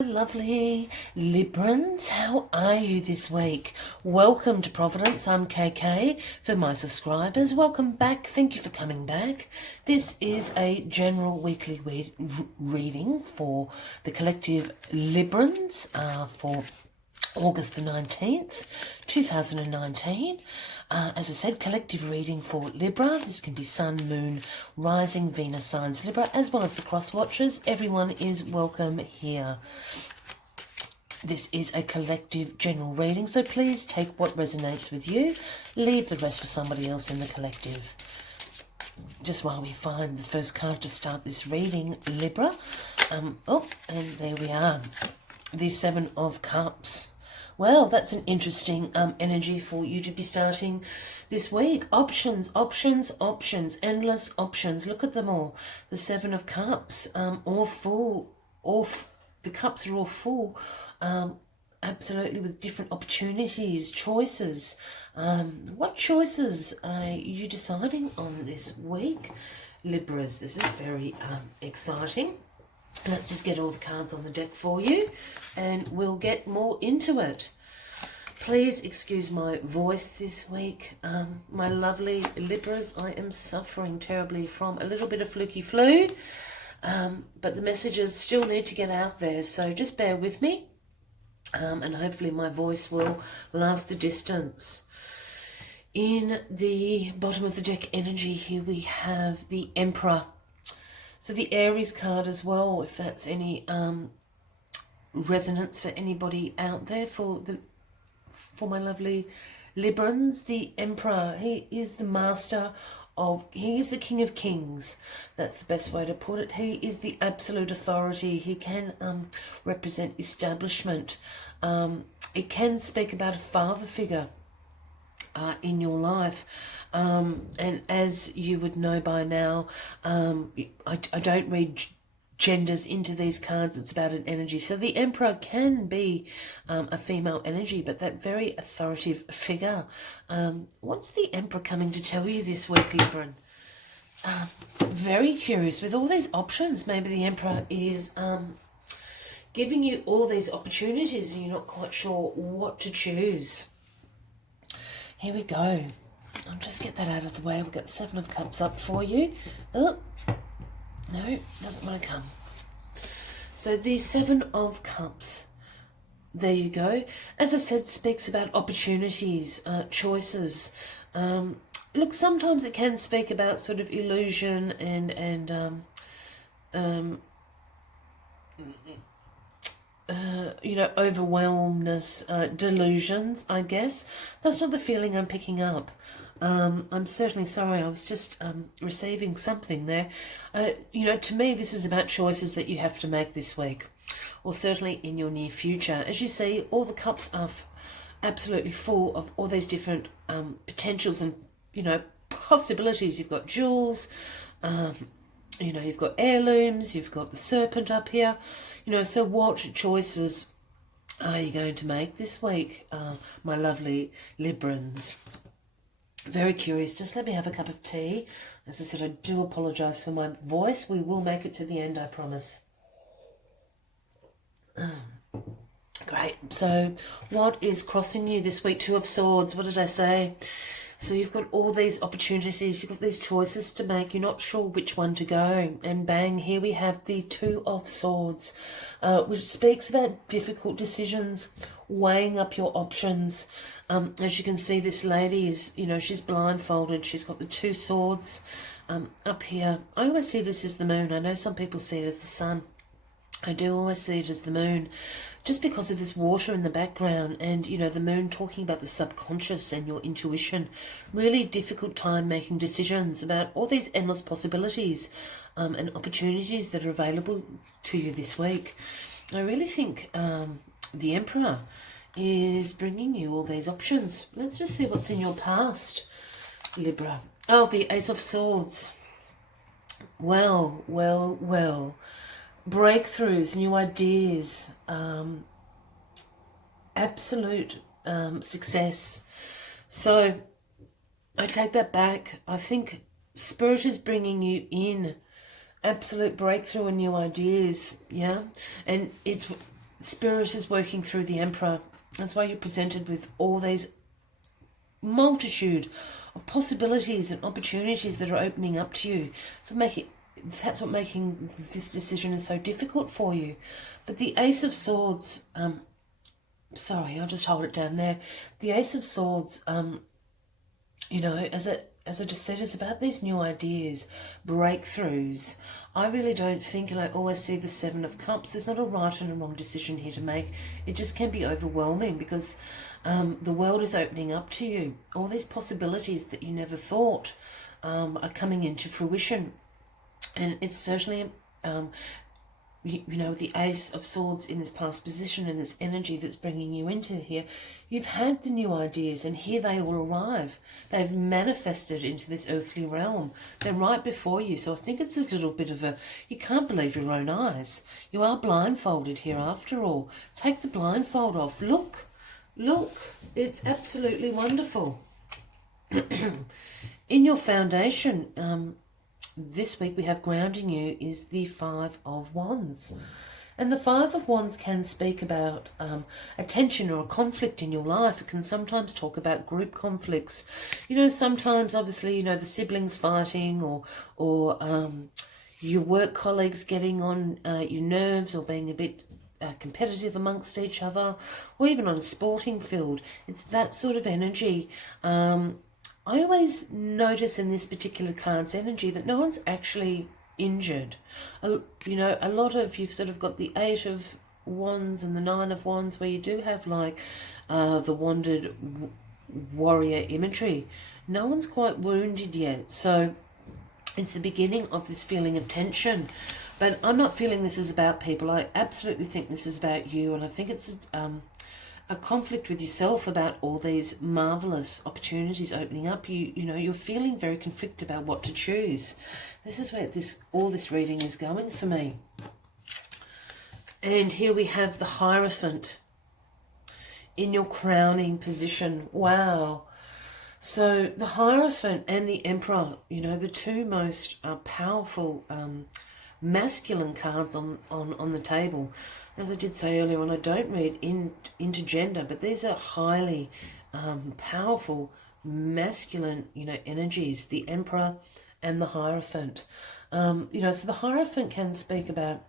Lovely Librans, how are you this week? Welcome to Providence. I'm KK. For my subscribers, welcome back. Thank you for coming back. This is a general weekly reading for the collective Librans for August the 19th, 2019. As I said, collective reading for Libra. This can be Sun, Moon, Rising, Venus signs Libra, as well as the cross watchers. Everyone is welcome here. This is a collective general reading, so please take what resonates with you. Leave the rest for somebody else in the collective. Just while we find the first card to start this reading, Libra. And there we are. The Seven of Cups. Well, that's an interesting energy for you to be starting this week. Options, options, options, endless options. Look at them all. The Seven of Cups, all full, the cups are all full, absolutely, with different opportunities, choices. What choices are you deciding on this week, Libras? This is very exciting. Let's just get all the cards on the deck for you and we'll get more into it. Please excuse my voice this week. My lovely Libras, I am suffering terribly from a little bit of fluky flu, but the messages still need to get out there, so just bear with me, and hopefully my voice will last the distance. In the bottom of the deck energy here we have the Emperor. So the Aries card as well, if that's any resonance for anybody out there, for my lovely Librans. The Emperor, he is the master of, he is the King of Kings. That's the best way to put it. He is the absolute authority. He can represent establishment. It can speak about a father figure in your life, and as you would know by now, I don't read genders into these cards. It's about an energy. So the Emperor can be a female energy, but that very authoritative figure. What's the Emperor coming to tell you this week, Libran? Very curious. With all these options, maybe the Emperor is giving you all these opportunities and you're not quite sure what to choose. Here we go. I'll just get that out of the way. We've got the Seven of Cups up for you. Oh, no, doesn't want to come. So the Seven of Cups, there you go. As I said, speaks about opportunities, choices. Look, sometimes it can speak about sort of illusion and overwhelmness, delusions, I guess. That's not the feeling I'm picking up. I'm certainly sorry, I was just receiving something there. To me, this is about choices that you have to make this week, or certainly in your near future. As you see, all the cups are absolutely full of all these different potentials and, possibilities. You've got jewels, you've got heirlooms, you've got the serpent up here. So what choices are you going to make this week, my lovely Librans? Very curious. Just let me have a cup of tea. As I said, I do apologise for my voice. We will make it to the end, I promise. Great. So what is crossing you this week? Two of Swords. What did I say? So you've got all these opportunities, you've got these choices to make, you're not sure which one to go, and bang, here we have the Two of Swords, which speaks about difficult decisions, weighing up your options. As you can see, this lady is, she's blindfolded, she's got the two swords up here. I always see this as the moon. I know some people see it as the sun. I do always see it as the moon, just because of this water in the background and, the moon talking about the subconscious and your intuition. Really difficult time making decisions about all these endless possibilities and opportunities that are available to you this week. I really think the Emperor is bringing you all these options. Let's just see what's in your past, Libra. Oh, the Ace of Swords. Well. Breakthroughs, new ideas, absolute success. So I take that back. I think Spirit is bringing you in absolute breakthrough and new ideas, yeah? And it's Spirit is working through the Emperor. That's why you're presented with all these multitude of possibilities and opportunities that are opening up to you. So that's what making this decision is so difficult for you. But the Ace of Swords, sorry, I'll just hold it down there. The Ace of Swords, you know, as I just said, is about these new ideas, breakthroughs. I really don't think, and I always see the Seven of Cups, there's not a right and a wrong decision here to make. It just can be overwhelming because the world is opening up to you. All these possibilities that you never thought are coming into fruition. And it's certainly, you know, the Ace of Swords in this past position and this energy that's bringing you into here, you've had the new ideas and here they all arrive. They've manifested into this earthly realm. They're right before you. So I think it's a little bit of you can't believe your own eyes. You are blindfolded here after all. Take the blindfold off. Look, it's absolutely wonderful. In your foundation, this week we have grounding you is the Five of Wands. And the Five of Wands can speak about a tension or a conflict in your life. It can sometimes talk about group conflicts. You know, sometimes obviously, you know, the siblings fighting or your work colleagues getting on your nerves or being a bit competitive amongst each other, or even on a sporting field. It's that sort of energy. I always notice in this particular card's energy that no one's actually injured. You know, a lot of, you've sort of got the Eight of Wands and the Nine of Wands where you do have like the wanded warrior imagery. No one's quite wounded yet. So it's the beginning of this feeling of tension. But I'm not feeling this is about people. I absolutely think this is about you. And I think it's a conflict with yourself about all these marvelous opportunities opening up. You know, you're feeling very conflicted about what to choose. This is where all this reading is going for me. And here we have the Hierophant in your crowning position. Wow. So the Hierophant and the Emperor, you know, the two most powerful masculine cards on the table. As I did say earlier on, I don't read into gender, but these are highly powerful masculine, you know, energies, the Emperor and the Hierophant. You know, so the Hierophant can speak about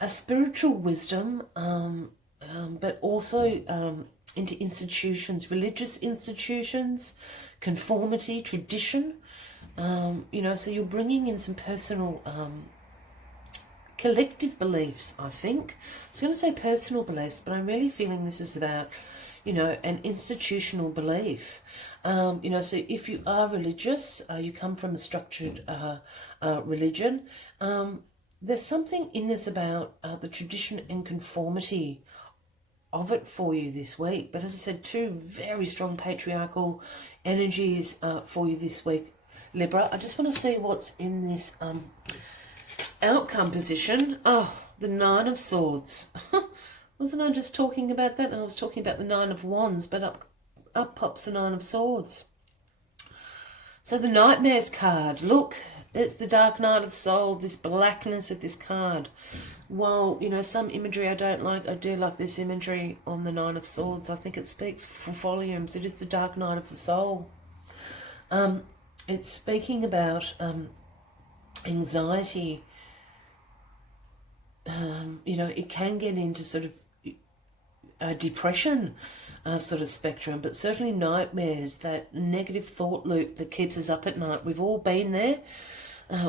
a spiritual wisdom, but also into institutions, religious institutions, conformity, tradition. You know, so you're bringing in some personal collective beliefs, I think. I was going to say personal beliefs, but I'm really feeling this is about, you know, an institutional belief. You know, so if you are religious, you come from a structured religion, there's something in this about the tradition and conformity of it for you this week. But as I said, two very strong patriarchal energies for you this week, Libra. I just want to see what's in this outcome position. Oh, the Nine of Swords. Wasn't I just talking about that? I was talking about the Nine of Wands, but up pops the Nine of Swords. So the Nightmares card. Look, it's the Dark Night of the Soul, this blackness of this card. While, you know, some imagery I don't like, I do love this imagery on the Nine of Swords. I think it speaks for volumes. It is the Dark Night of the Soul. It's speaking about anxiety. You know, it can get into sort of a depression sort of spectrum, but certainly nightmares, that negative thought loop that keeps us up at night. We've all been there.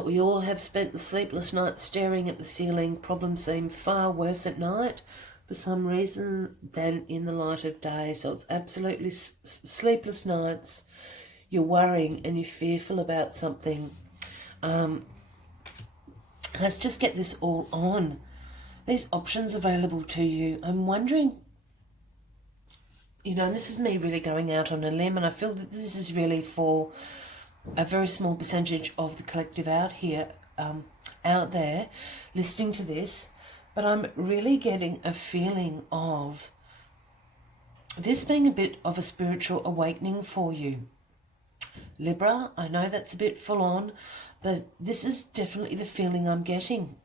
We all have spent the sleepless nights staring at the ceiling. Problems seem far worse at night for some reason than in the light of day. So it's absolutely sleepless nights. You're worrying and you're fearful about something. Let's just get this all on. These options available to you. I'm wondering, you know, this is me really going out on a limb, and I feel that this is really for a very small percentage of the collective out here, out there, listening to this. But I'm really getting a feeling of this being a bit of a spiritual awakening for you, Libra. I know that's a bit full on, but this is definitely the feeling I'm getting.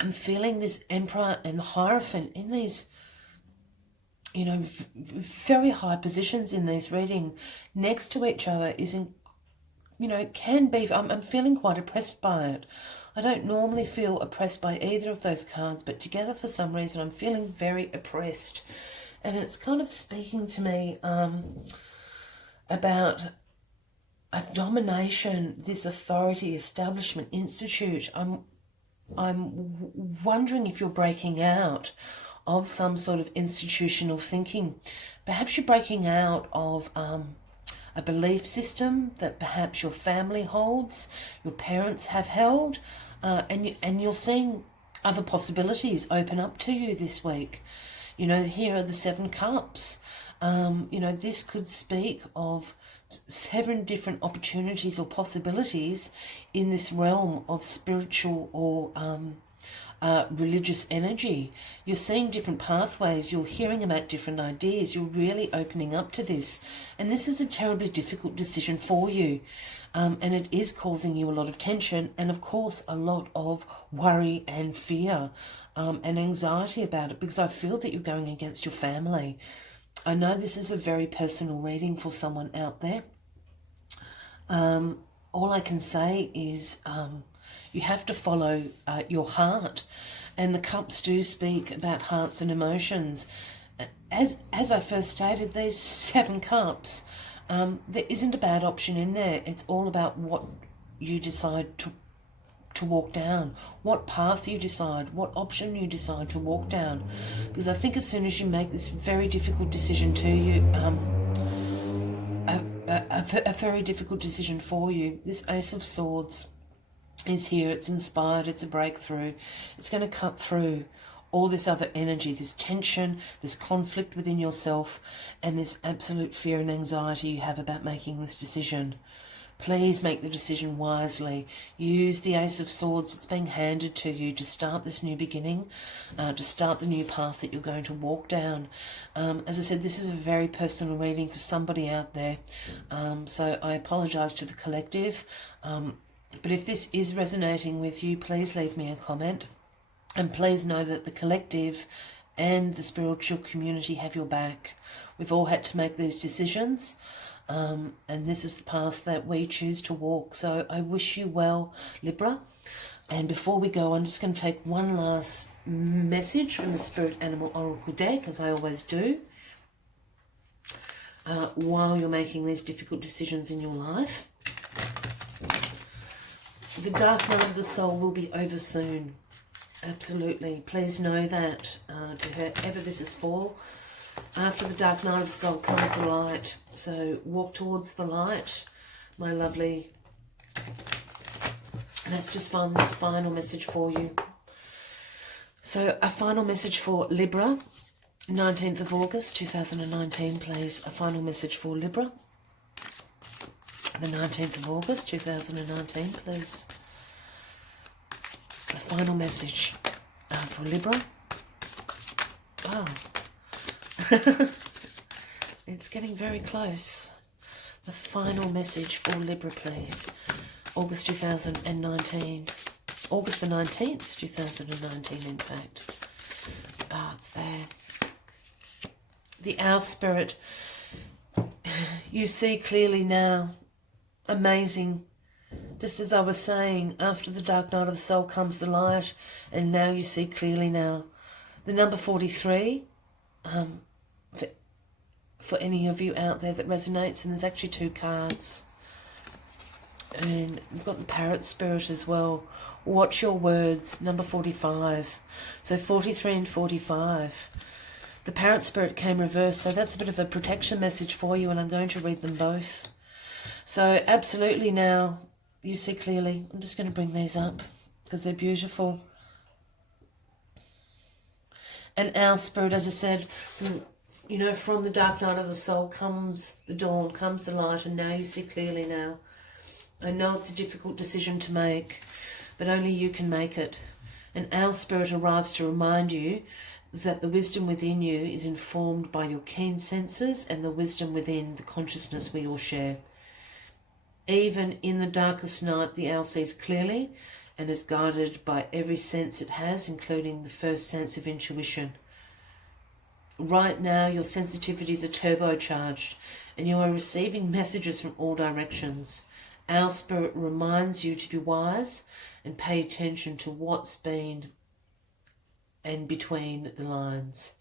I'm feeling this Emperor and Hierophant in these, you know, very high positions in these reading next to each other is, you know, it can be, I'm feeling quite oppressed by it. I don't normally feel oppressed by either of those cards, but together for some reason I'm feeling very oppressed. And it's kind of speaking to me about a domination, this authority, establishment, institute. I'm wondering if you're breaking out of some sort of institutional thinking. Perhaps you're breaking out of a belief system that perhaps your family holds, your parents have held, and you're seeing other possibilities open up to you this week. You know, here are the 7 cups. You know, this could speak of 7 different opportunities or possibilities in this realm of spiritual or religious energy. You're seeing different pathways, you're hearing about different ideas, you're really opening up to this. And this is a terribly difficult decision for you. And it is causing you a lot of tension and, of course, a lot of worry and fear and anxiety about it, because I feel that you're going against your family. I know this is a very personal reading for someone out there. All I can say is you have to follow your heart, and the cups do speak about hearts and emotions. As I first stated, these 7 cups, there isn't a bad option in there. It's all about what you decide to walk down, what path you decide, what option you decide to walk down. Because I think as soon as you make this very difficult decision to you, a very difficult decision for you, this Ace of Swords is here. It's inspired, it's a breakthrough. It's going to cut through all this other energy, this tension, this conflict within yourself, and this absolute fear and anxiety you have about making this decision. Please make the decision wisely. Use the Ace of Swords that's being handed to you to start this new beginning, to start the new path that you're going to walk down. As I said, this is a very personal reading for somebody out there. So I apologise to the collective. But if this is resonating with you, please leave me a comment. And please know that the collective and the spiritual community have your back. We've all had to make these decisions. And this is the path that we choose to walk. So I wish you well, Libra. And before we go, I'm just going to take one last message from the Spirit Animal Oracle deck, as I always do, while you're making these difficult decisions in your life. The dark night of the soul will be over soon. Absolutely. Please know that to whoever this is for. After the dark night of the soul comes the light. So walk towards the light, my lovely. Let's just find this final message for you. So a final message for Libra, 19th of August 2019, please. A final message for Libra, the 19th of August 2019, please. A final message for Libra. Oh. It's getting very close. The final message for Libra, please. August 2019. August the 19th, 2019, in fact. Ah, it's there. The Owl Spirit. You see clearly now. Amazing. Just as I was saying, after the dark night of the soul comes the light, and now you see clearly now. The number 43, for any of you out there that resonates, and there's actually 2 cards. And we've got the Parrot Spirit as well. Watch your words, number 45. So 43 and 45. The Parrot Spirit came reversed, so that's a bit of a protection message for you, and I'm going to read them both. So absolutely now, you see clearly. I'm just going to bring these up because they're beautiful. And our spirit, as I said, you know, from the dark night of the soul comes the dawn, comes the light, and now you see clearly now. I know it's a difficult decision to make, but only you can make it. And our spirit arrives to remind you that the wisdom within you is informed by your keen senses and the wisdom within the consciousness we all share. Even in the darkest night, the owl sees clearly, and is guided by every sense it has, including the first sense of intuition. Right now, your sensitivities are turbocharged and you are receiving messages from all directions. Our spirit reminds you to be wise and pay attention to what's been and between the lines.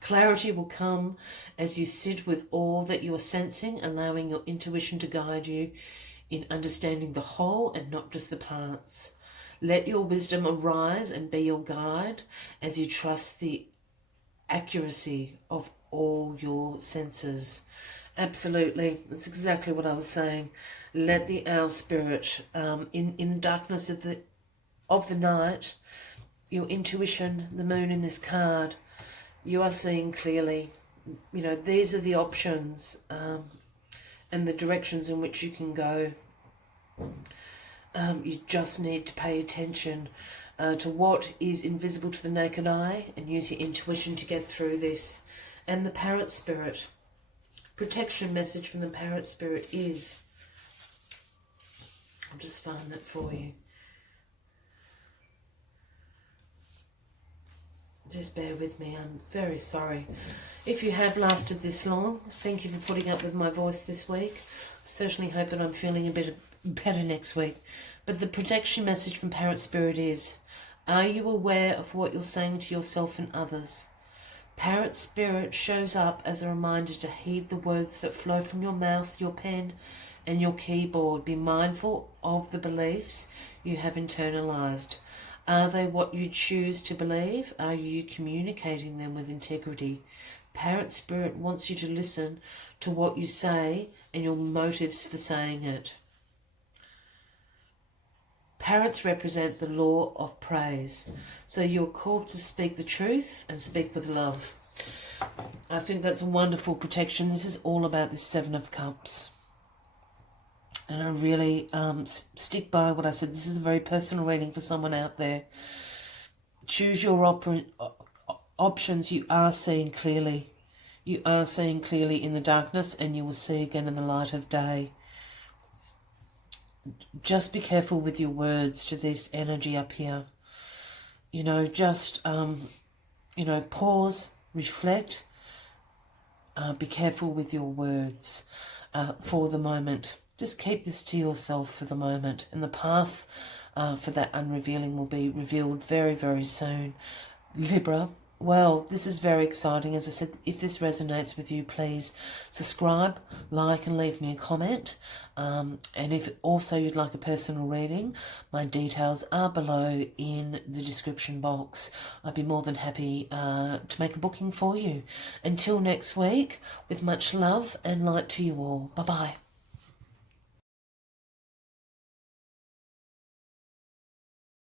Clarity will come as you sit with all that you are sensing, allowing your intuition to guide you in understanding the whole and not just the parts. Let your wisdom arise and be your guide as you trust the accuracy of all your senses. Absolutely, that's exactly what I was saying. Let the owl spirit, in the darkness of the night, your intuition, the moon in this card, you are seeing clearly. You know, these are the options and the directions in which you can go. You just need to pay attention to what is invisible to the naked eye and use your intuition to get through this. And the parrot spirit, protection message from the parrot spirit is, I'll just find that for you. Just bear with me, I'm very sorry. If you have lasted this long, thank you for putting up with my voice this week. Certainly hope that I'm feeling a bit better next week. But the protection message from Parrot Spirit is, are you aware of what you're saying to yourself and others? Parrot Spirit shows up as a reminder to heed the words that flow from your mouth, your pen, and your keyboard. Be mindful of the beliefs you have internalized. Are they what you choose to believe? Are you communicating them with integrity? Parrot Spirit wants you to listen to what you say and your motives for saying it. Parrots represent the law of praise. So you're called to speak the truth and speak with love. I think that's a wonderful protection. This is all about the Seven of Cups. And I really stick by what I said. This is a very personal reading for someone out there. Choose your options. You are seeing clearly. You are seeing clearly in the darkness, and you will see again in the light of day. Just be careful with your words to this energy up here. You know, just, pause, reflect. Be careful with your words for the moment. Just keep this to yourself for the moment, and the path for that unrevealing will be revealed very, very soon. Libra, well, this is very exciting. As I said, if this resonates with you, please subscribe, like, and leave me a comment. And if also you'd like a personal reading, my details are below in the description box. I'd be more than happy to make a booking for you. Until next week, with much love and light to you all. Bye-bye.